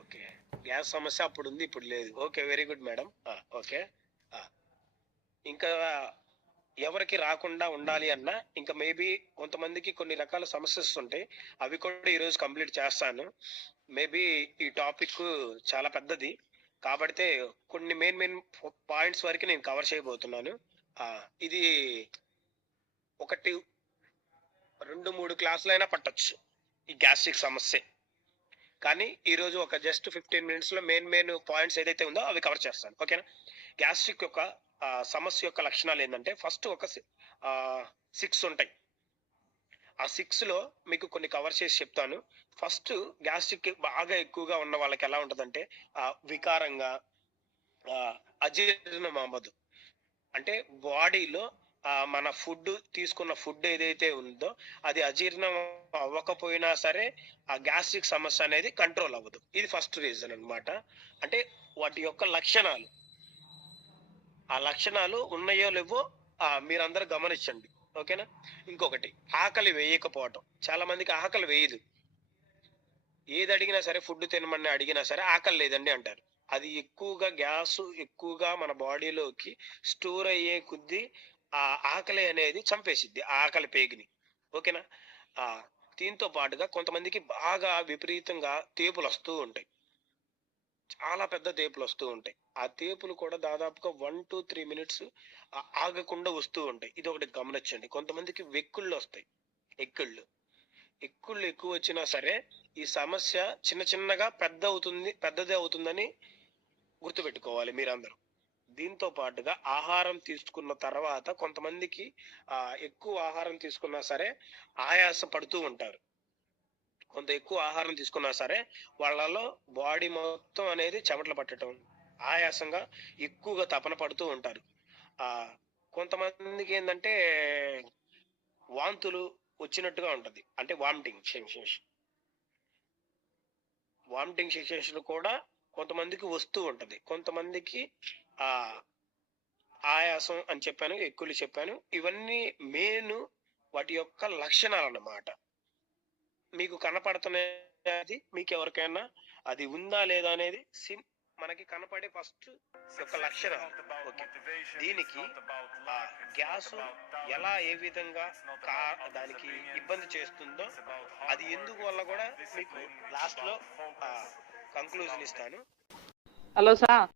Okay, gas సమస్య అప్పుడు ఉంది, ఇప్పుడు లేదు. Okay, very good madam. Okay, ఇంకా ఎవరికి రాకుండా ఉండాలి అన్నా ఇంకా మేబీ కొంతమందికి కొన్ని రకాల సమస్యస్ ఉంటాయి, అవి కూడా ఈరోజు కంప్లీట్ చేస్తాను. మేబీ ఈ టాపిక్ చాలా పెద్దది కాబట్టి కొన్ని మెయిన్ పాయింట్స్ వరకు నేను కవర్ చేయబోతున్నాను. ఇది ఒకటి 2-3 క్లాసులైనా పట్టొచ్చు ఈ గ్యాస్ట్రిక్ సమస్య. కానీ ఈరోజు ఒక జస్ట్ 15 మినిట్స్లో మెయిన్ పాయింట్స్ ఏదైతే ఉందో అవి కవర్ చేస్తాను. ఓకేనా? గ్యాస్ట్రిక్ యొక్క సమస్య యొక్క లక్షణాలు ఏంటంటే, ఫస్ట్ ఒక 6 ఉంటాయి. ఆ 6లో మీకు కొన్ని కవర్ చేసి చెప్తాను. ఫస్ట్, గ్యాస్ట్రిక్ బాగా ఎక్కువగా ఉన్న వాళ్ళకి ఎలా ఉంటుందంటే వికారంగా, అజీర్ణం అవ్వదు. అంటే బాడీలో మన ఫుడ్ తీసుకున్న ఫుడ్ ఏదైతే ఉందో అది అజీర్ణం అవ్వకపోయినా సరే ఆ గ్యాస్ట్రిక్ సమస్య అనేది కంట్రోల్ అవ్వదు. ఇది ఫస్ట్ రీజన్ అన్నమాట. అంటే వాటి యొక్క లక్షణాలు, ఆ లక్షణాలు ఉన్నాయో లేవో మీరందరూ గమనించండి. ఓకేనా? ఇంకొకటి, ఆకలి వేయకపోవటం. చాలా మందికి ఆకలి వేయదు. ఏది అడిగినా సరే, ఫుడ్ తినమని అడిగినా సరే ఆకలి లేదండి అంటారు. అది ఎక్కువగా గ్యాస్ ఎక్కువగా మన బాడీలోకి స్టోర్ అయ్యే కొద్దీ ఆ ఆకలి అనేది చంపేసిద్ది, ఆకలి పేగిని. ఓకేనా? దీంతో పాటుగా కొంతమందికి బాగా విపరీతంగా తేపులు వస్తూ ఉంటాయి, చాలా పెద్ద తేపులు వస్తూ ఉంటాయి. ఆ తేపులు కూడా దాదాపుగా 1 to 3 మినిట్స్ ఆగకుండా వస్తూ ఉంటాయి. ఇది ఒకటి గమనించండి. కొంతమందికి వెక్కుళ్ళు వస్తాయి, ఎక్కుళ్ళు ఎక్కువ వచ్చినా సరే ఈ సమస్య చిన్నగా పెద్దది అవుతుందని గుర్తుపెట్టుకోవాలి మీరందరూ. దీంతో పాటుగా ఆహారం తీసుకున్న తర్వాత కొంతమందికి ఎక్కువ ఆహారం తీసుకున్నా సరే ఆయాస పడుతూ ఉంటారు. కొంత ఎక్కువ ఆహారం తీసుకున్నా సరే వాళ్ళలో బాడీ మొత్తం అనేది చెమటలు పట్టడం, ఆయాసంగా ఎక్కువగా తపన పడుతూ ఉంటారు. కొంతమందికి ఏంటంటే వాంతులు వచ్చినట్టుగా ఉంటది, అంటే వామిటింగ్ సెన్సేషన్ కూడా కొంతమందికి వస్తూ ఉంటది. కొంతమందికి ఆయాసం అని చెప్పాను, ఎక్కువలు చెప్పాను. ఇవన్నీ మెయిన్ వాటి యొక్క లక్షణాలు అన్నమాట. మీకు కనపడుతున్నది, మీకు ఎవరికైనా అది ఉందా లేదా అనేది మనకి కనపడే ఫస్ట్ యొక్క లక్షణాలు. ఓకే, దీనికి గ్యాస్ ఎలా ఏ విధంగా దానికి ఇబ్బంది చేస్తుందో, అది ఎందుకు వల్ల కూడా మీకు లాస్ట్ లో కంక్లూజన్ ఇస్తాను. Hello sir.